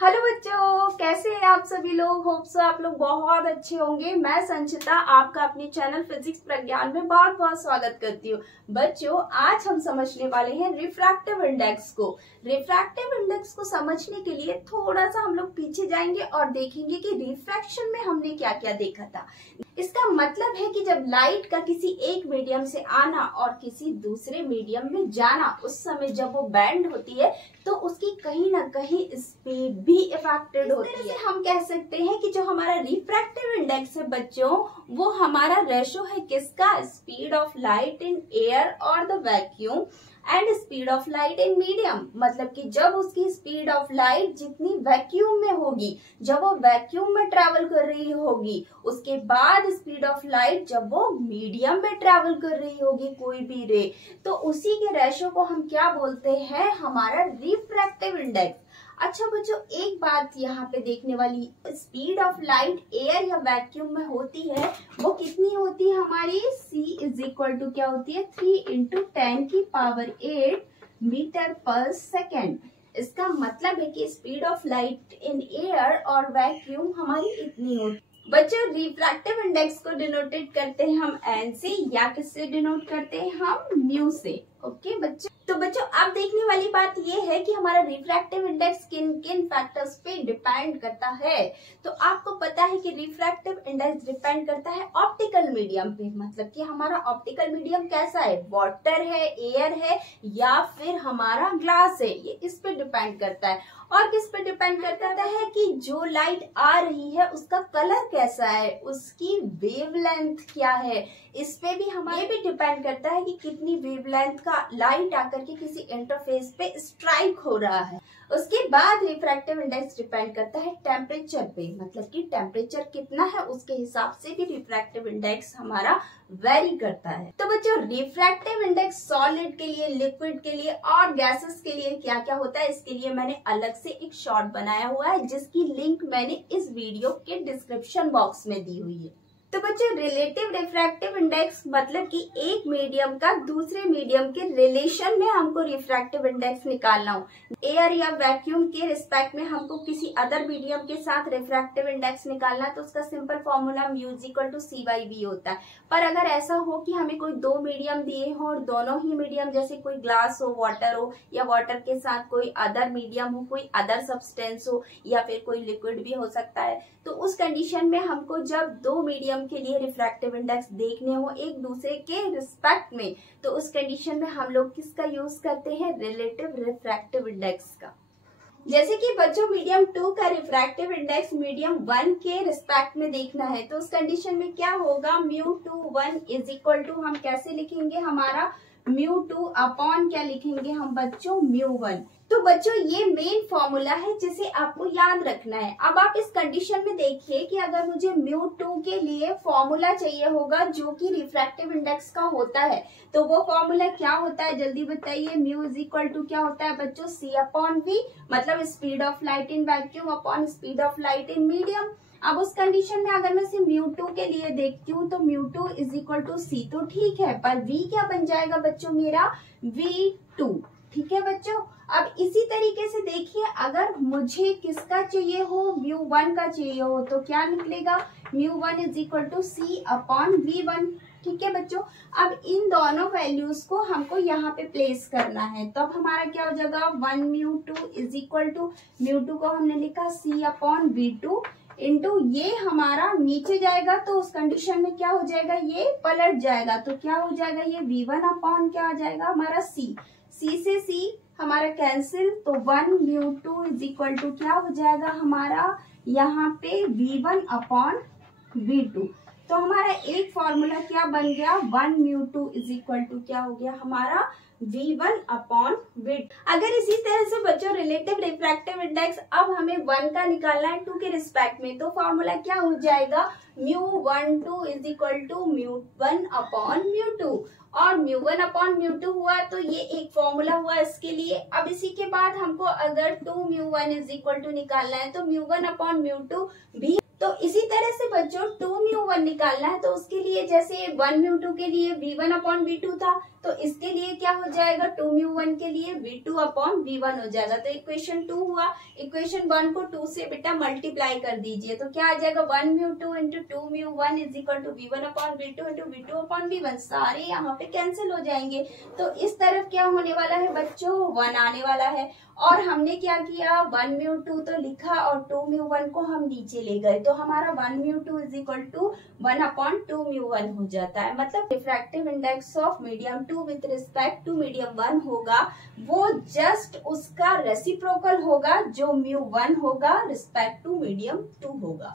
Hello बच्चों, कैसे हैं आप सभी लोग। होप सो आप लोग बहुत अच्छे होंगे। मैं संचिता आपका अपने चैनल फिजिक्स प्रज्ञान में बहुत बहुत स्वागत करती हूँ। बच्चों, आज हम समझने वाले हैं रिफ्रैक्टिव इंडेक्स को। रिफ्रैक्टिव इंडेक्स को समझने के लिए थोड़ा सा हम लोग पीछे जाएंगे और देखेंगे कि रिफ्रैक्शन में हमने क्या क्या देखा था। इसका मतलब है कि जब लाइट का किसी एक मीडियम से आना और किसी दूसरे मीडियम में जाना, उस समय जब वो बैंड होती है तो उसकी कहीं ना कहीं स्पीड भी इफेक्टेड होती है। हम कह सकते हैं कि जो हमारा रिफ्रैक्टिव इंडेक्स है बच्चों, वो हमारा रेशो है किसका, speed of light in air और the vacuum and speed of light in medium. मतलब कि जब उसकी स्पीड ऑफ लाइट जितनी वैक्यूम में होगी, जब वो वैक्यूम में ट्रेवल कर रही होगी, उसके बाद स्पीड ऑफ लाइट जब वो मीडियम में ट्रेवल कर रही होगी कोई भी रे, तो उसी के रेशो को हम क्या बोलते हैं, हमारा रिफ्रैक्टिव इंडेक्स। अच्छा बच्चों, एक बात यहाँ पे देखने वाली, स्पीड ऑफ लाइट एयर या वैक्यूम में होती है वो कितनी होती है हमारी, c इज इक्वल टू क्या होती है, 3 × 10⁸ मीटर पर सेकेंड। इसका मतलब है कि speed of light in air और वैक्यूम हमारी इतनी होती। बच्चों, रिफ्रैक्टिव इंडेक्स को डिनोटेड करते हैं हम n से, या किससे डिनोट करते हैं हम, म्यू से। ओके बच्चों, तो बच्चों अब देखने वाली बात ये है कि हमारा रिफ्रैक्टिव इंडेक्स किन किन फैक्टर्स पे डिपेंड करता है। तो आपको पता है कि रिफ्रैक्टिव इंडेक्स डिपेंड करता है ऑप्टिकल मीडियम पे। मतलब कि हमारा ऑप्टिकल मीडियम कैसा है, वाटर है, एयर है या फिर हमारा ग्लास है, ये किस पे डिपेंड करता है। और किस पे डिपेंड करता है कि जो लाइट आ रही है उसका कलर कैसा है, उसकी वेवलेंथ क्या है, इस पे भी हमारे भी डिपेंड करता है कि कितनी वेवलेंथ का लाइट आकर के किसी इंटरफेस पे स्ट्राइक हो रहा है। उसके बाद रिफ्रैक्टिव इंडेक्स डिपेंड करता है टेम्परेचर पे। मतलब कि टेम्परेचर कितना है उसके हिसाब से भी रिफ्रैक्टिव इंडेक्स हमारा वेरी करता है। तो बच्चों, रिफ्रैक्टिव इंडेक्स सॉलिड के लिए, लिक्विड के लिए और गैसेस के लिए क्या क्या होता है, इसके लिए मैंने अलग से एक शॉर्ट बनाया हुआ है जिसकी लिंक मैंने इस वीडियो के डिस्क्रिप्शन बॉक्स में दी हुई है। तो बच्चों, रिलेटिव रिफ्रैक्टिव इंडेक्स मतलब कि एक मीडियम का दूसरे मीडियम के रिलेशन में हमको रिफ्रैक्टिव इंडेक्स निकालना हो। एयर या वैक्यूम के रिस्पेक्ट में हमको किसी अदर मीडियम के साथ रिफ्रैक्टिव इंडेक्स निकालना है तो उसका simple formula mu is equal to c/v होता है। पर अगर ऐसा हो कि हमें कोई दो मीडियम दिए हो और दोनों ही मीडियम, जैसे कोई ग्लास हो, वाटर हो, या वाटर के साथ कोई अदर मीडियम हो, कोई अदर सब्सटेंस हो, या फिर कोई लिक्विड भी हो सकता है, तो उस कंडीशन में हमको जब दो मीडियम के लिए रिफ्रैक्टिव इंडेक्स देखने हो एक दूसरे के रिस्पेक्ट में, तो उस कंडीशन में हम लोग किसका यूज करते हैं, रिलेटिव रिफ्रैक्टिव इंडेक्स का। जैसे कि बच्चों, मीडियम 2 का रिफ्रैक्टिव इंडेक्स मीडियम 1 के रिस्पेक्ट में देखना है तो उस कंडीशन में क्या होगा, μ21 इज इक्वल टू, हम कैसे लिखेंगे, हमारा μ2 अपॉन क्या लिखेंगे हम बच्चों, μ1। तो बच्चों, ये मेन फॉर्मूला है जिसे आपको याद रखना है। अब आप इस कंडीशन में देखिए कि अगर मुझे μ2 के लिए फॉर्मूला चाहिए होगा जो कि रिफ्रैक्टिव इंडेक्स का होता है, तो वो फॉर्मूला क्या होता है, जल्दी बताइए। म्यू इज इक्वल टू क्या होता है बच्चों, c/v, मतलब speed of light in vacuum upon speed of light in medium. अब उस कंडीशन में अगर मैं सिर्फ μ2 के लिए देखती हूँ तो μ2 इज इक्वल टू c, तो ठीक है, पर v क्या बन जाएगा बच्चों मेरा, v2। ठीक है बच्चों, अब इसी तरीके से देखिए, अगर मुझे किसका चाहिए हो, μ1 का चाहिए हो, तो क्या निकलेगा, μ1 इज इक्वल टू c/v1। ठीक है बच्चों, अब इन दोनों वैल्यूज को हमको यहाँ पे प्लेस करना है, तो अब हमारा क्या हो जाएगा, 1 μ2 इज इक्वल टू, μ2 को हमने लिखा c/v2 इंटू, ये हमारा नीचे जाएगा तो उस कंडीशन में क्या हो जाएगा, ये पलट जाएगा, तो क्या हो जाएगा, ये v1 अपॉन क्या आ जाएगा हमारा c से c हमारा कैंसिल, तो 1 μ2 इज इक्वल टू क्या हो जाएगा हमारा यहाँ पे v1 अपॉन v2। तो हमारा एक फॉर्मूला क्या बन गया, 1 μ2 इज इक्वल टू क्या हो गया हमारा v1 अपॉन v2। अगर इसी तरह से बच्चों रिलेटिव रिफ्रैक्टिव इंडेक्स अब हमें 1 का निकालना है 2 के रिस्पेक्ट में, तो फॉर्मूला क्या हो जाएगा, μ12 इज इक्वल टू μ1 अपॉन μ2। और μ1 अपॉन μ2 हुआ तो ये एक फॉर्मूला हुआ इसके लिए। अब इसी के बाद हमको अगर 2μ1 इज इक्वल टू निकालना है तो μ1 अपॉन μ2 भी, तो इसी तरह से बच्चों 2μ1 निकालना है तो उसके लिए जैसे 1 μ2 के लिए v1 अपॉन v2 था, तो इसके लिए क्या हो जाएगा, 2μ1 के लिए v2 अपॉन v1 हो जाएगा। तो इक्वेशन 2 हुआ, इक्वेशन 1 को 2 से बेटा मल्टीप्लाई कर दीजिए, तो क्या आ जाएगा 1μ2 into 2μ1 is equal to v1 upon v2 into v2 upon v1। सारे यहाँ पे कैंसिल हो जाएंगे, तो इस तरफ क्या होने वाला है बच्चों, 1 आने वाला है। और हमने क्या किया, 1μ2 तो लिखा और 2μ1 को हम नीचे ले गए, तो हमारा 1μ2 इज इक्वल टू 1 अपॉन 2μ1 हो जाता है। मतलब refractive index of medium 2 with respect to medium 1 होगा, वो जस्ट उसका रेसिप्रोकल होगा जो μ1 होगा रिस्पेक्ट टू मीडियम 2 होगा।